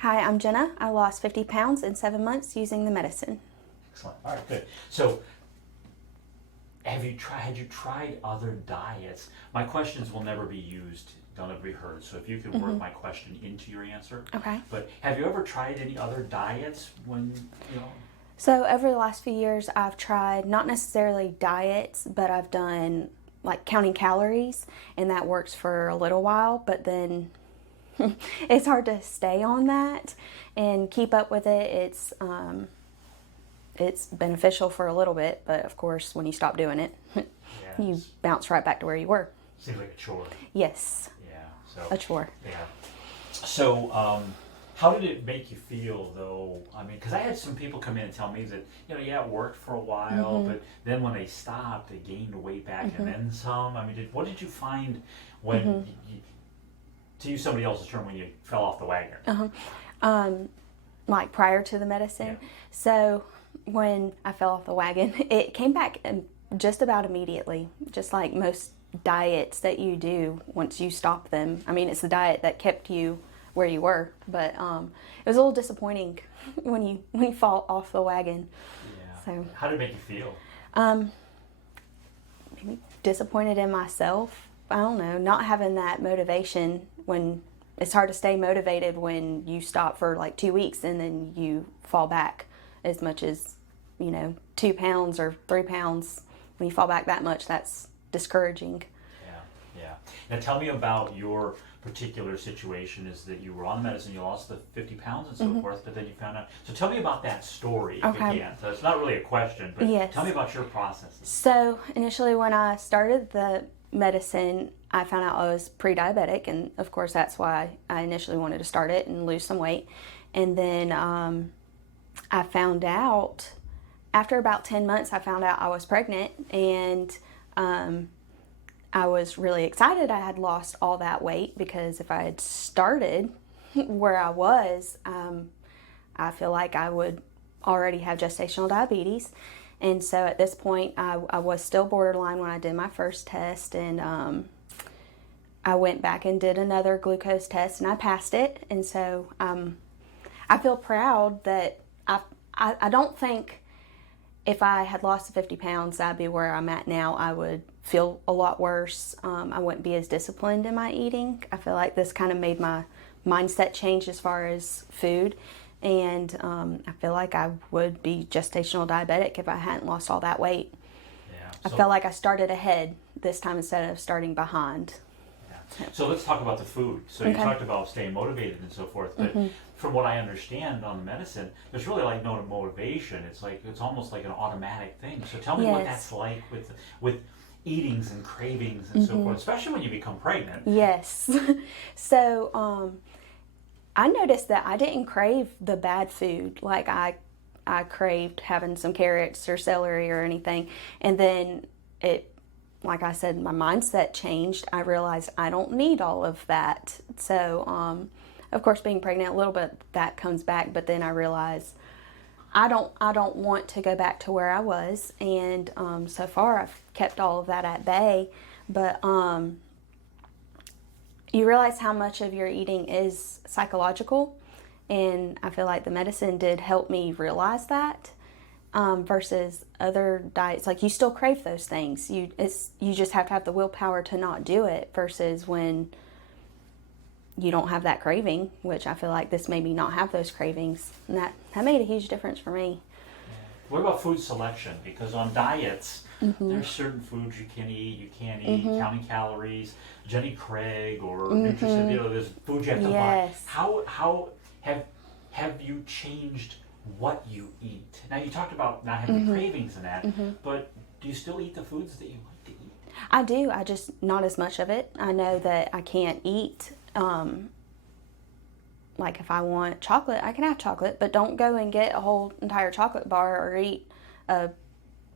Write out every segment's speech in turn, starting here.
Hi, I'm Jenna. I lost 50 pounds in 7 months using the medicine. Excellent. All right, good. So, had you tried other diets? My questions will never be used, they'll never be heard. So if you could work my question into your answer. Okay. But have you ever tried any other diets when, you know? So over the last few years, I've tried not necessarily diets, but I've done like counting calories, and that works for a little while, but then it's hard to stay on that and keep up with it. It's beneficial for a little bit, but of course, when you stop doing it, you bounce right back to where you were. Seems like a chore. Yes. Yeah. So A chore. Yeah. So, how did it make you feel, though? I mean, because I had some people come in and tell me that, yeah, it worked for a while, but then when they stopped, they gained weight back and then some. I mean, what did you find when, to use somebody else's term, when you fell off the wagon? Like prior to the medicine. Yeah. So when I fell off the wagon, it came back just about immediately, just like most diets that you do once you stop them. I mean, it's the diet that kept you where you were, but it was a little disappointing when you fall off the wagon. Yeah. So How did it make you feel? Maybe disappointed in myself. I don't know, not having that motivation. When it's hard to stay motivated when you stop for like 2 weeks and then you fall back as much as 2 pounds or 3 pounds. When you fall back that much, that's discouraging. Yeah. Now tell me about your particular situation. Is that you were on the medicine, you lost the 50 pounds and so forth, but then you found out. So tell me about that story, if you can. So it's not really a question, but Yes. Tell me about your process. So initially when I started the medicine, I found out I was pre-diabetic, and of course that's why I initially wanted to start it and lose some weight. And then I found out, after about 10 months, I found out I was pregnant, and I was really excited I had lost all that weight, because if I had started where I was, I feel like I would already have gestational diabetes. And so at this point, I was still borderline when I did my first test, and I went back and did another glucose test, and I passed it. And so I feel proud that I don't think if I had lost the 50 pounds, I'd be where I'm at now. I would feel a lot worse. I wouldn't be as disciplined in my eating. I feel like this kind of made my mindset change as far as food. And I feel like I would be gestational diabetic if I hadn't lost all that weight. Yeah. I felt like I started ahead this time instead of starting behind. Yeah. So let's talk about the food. So you talked about staying motivated and so forth, but from what I understand on the medicine, there's really like no motivation. It's almost like an automatic thing. So tell me what that's like with eatings and cravings and so forth, especially when you become pregnant. Yes. So I noticed that I didn't crave the bad food. Like I craved having some carrots or celery or anything. And then like I said, my mindset changed. I realized I don't need all of that. So, of course, being pregnant, a little bit that comes back, but then I realized I don't want to go back to where I was. And so far I've kept all of that at bay. But you realize how much of your eating is psychological, and I feel like the medicine did help me realize that, versus other diets. Like, you still crave those things, you just have to have the willpower to not do it, versus when you don't have that craving, which I feel like this made me not have those cravings, and that made a huge difference for me. What about food selection? Because on diets, there's certain foods you can eat, you can't eat, counting calories, Jenny Craig or nutrition, there's food you have to buy. How have you changed what you eat? Now, you talked about not having the cravings and that, but do you still eat the foods that you like to eat? I do. I just, not as much of it. I know that I can't eat, like if I want chocolate, I can have chocolate, but don't go and get a whole entire chocolate bar or eat a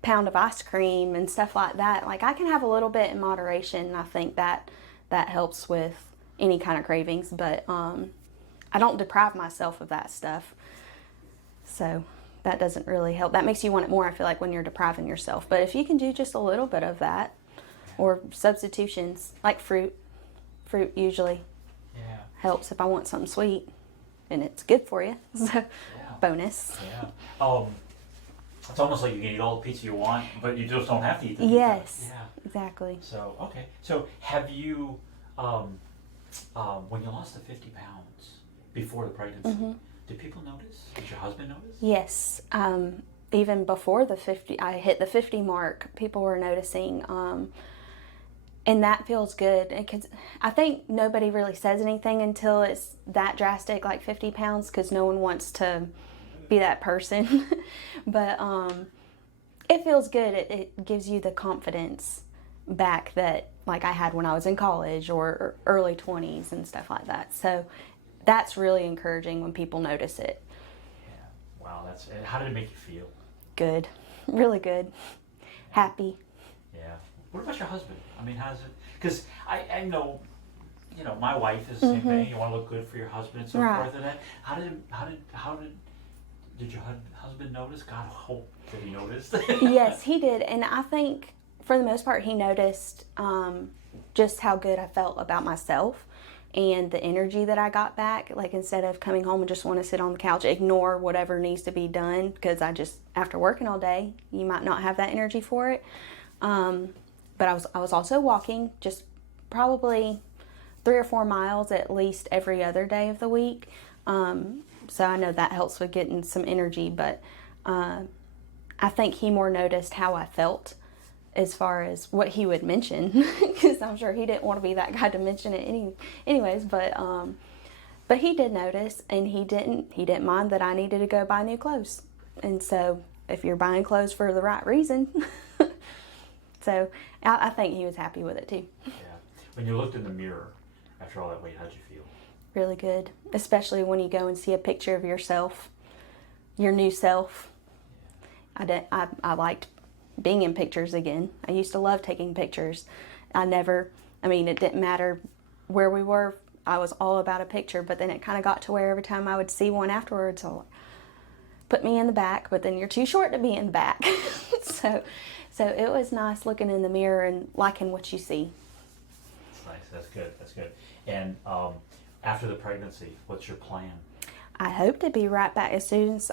pound of ice cream and stuff like that. Like, I can have a little bit in moderation, and I think that helps with any kind of cravings, but I don't deprive myself of that stuff. So that doesn't really help. That makes you want it more, I feel like, when you're depriving yourself. But if you can do just a little bit of that, or substitutions, like fruit usually helps if I want something sweet. and it's good for you. So, Yeah. bonus. Yeah. It's almost like you can eat all the pizza you want, but you just don't have to eat the pizza. Yes. Yeah. Exactly. So, okay. So, have you, when you lost the 50 pounds before the pregnancy, did people notice? Did your husband notice? Yes. Even before I hit the 50 mark, people were noticing. And that feels good. Because I think nobody really says anything until it's that drastic, like 50 pounds, because no one wants to be that person. But it feels good. It gives you the confidence back that like I had when I was in college or early 20s and stuff like that. So that's really encouraging when people notice it. Yeah. Wow. How did it make you feel? Good. Really good. Happy. Yeah. What about your husband? I mean, how's it? Because I know, my wife is the same thing. You want to look good for your husband and so forth. And that. How did your husband notice? God, hope that he noticed. Yes, he did. And I think for the most part, he noticed just how good I felt about myself and the energy that I got back. Like instead of coming home and just want to sit on the couch, ignore whatever needs to be done, because after working all day, you might not have that energy for it. But I was also walking just probably 3 or 4 miles at least every other day of the week. So I know that helps with getting some energy, but I think he more noticed how I felt as far as what he would mention, because I'm sure he didn't want to be that guy to mention it anyways, but he did notice, and he didn't mind that I needed to go buy new clothes. And so if you're buying clothes for the right reason, so I think he was happy with it too. Yeah. When you looked in the mirror after all that weight, how'd you feel? Really good, especially when you go and see a picture of yourself, your new self. I liked being in pictures again. I used to love taking pictures. It didn't matter where we were. I was all about a picture, but then it kind of got to where every time I would see one afterwards, I'll put me in the back, but then you're too short to be in the back. So it was nice looking in the mirror and liking what you see. That's nice. That's good. And after the pregnancy, what's your plan? I hope to be right back as soon as,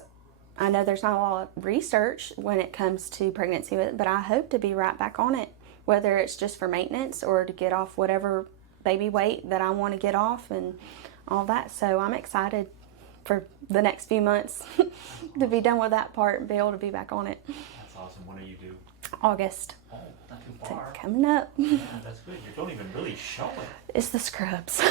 I know there's not a lot of research when it comes to pregnancy, but I hope to be right back on it, whether it's just for maintenance or to get off whatever baby weight that I want to get off and all that. So I'm excited for the next few months to be done with that part and be able to be back on it. That's awesome. When are you due? August. Oh, not too far. Coming up. Yeah, that's good. You don't even really show it. It's the scrubs.